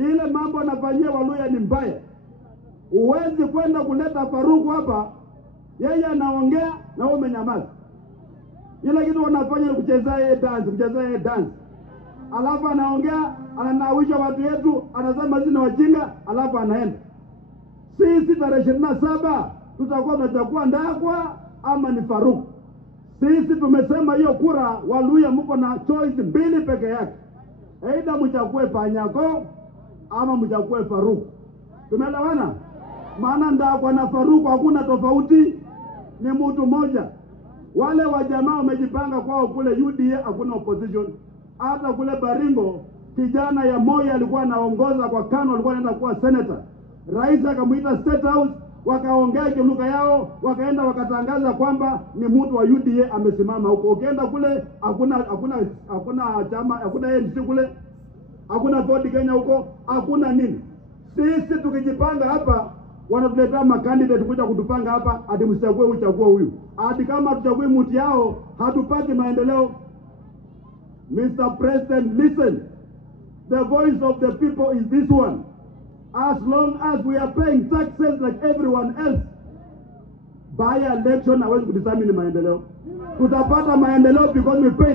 Ile mambo anafanyia Waluya ni mbaya. Uwezi kwenda kuleta Faruku hapa, yeye anaongea na wewe umenyamaza. Ile kitu wanafanya ni kuchezea yeye dance. Alafu anaongea, ananawisha watu yetu, anasema sisi ni wajinga, alafu anaenda. Sisi tarehe 27 tutakuwa tunachagua Ndakwa ama ni Faruku. Sisi tumesema hiyo kura Waluya mko na choice mbili peke yake. Aidha mchague Panyako ama mchague Faruku. Tumeelewana? Maana Ndakwa na Faruku hakuna tofauti, ni mtu mmoja. Wale wa jamaa wamejipanga kwao kule UDA, hakuna opposition. Hata kule Baringo kijana ya Moi alikuwa anaongoza kwa KANU, alikuwa anaenda kuwa senator. Rais akamuita State House, wakaongea kiluka yao, wakaenda wakatangaza kwamba ni mtu wa UDA amesimama huko. Ukienda kule hakuna chama, hakuna ANC kule, hakuna Ford Kenya huko, hakuna nini. Sisi tukijipanga hapa wanatuletea makandidate kuja kutupanga hapa, hadi msichague uchague huyu. Hadi kama tuchague mtu yao hatupati maendeleo. Mr. President, listen. The voice of the people is this one. As long as we are paying taxes like everyone else, by election hawezi kudetermine maendeleo. Tutapata maendeleo because we pay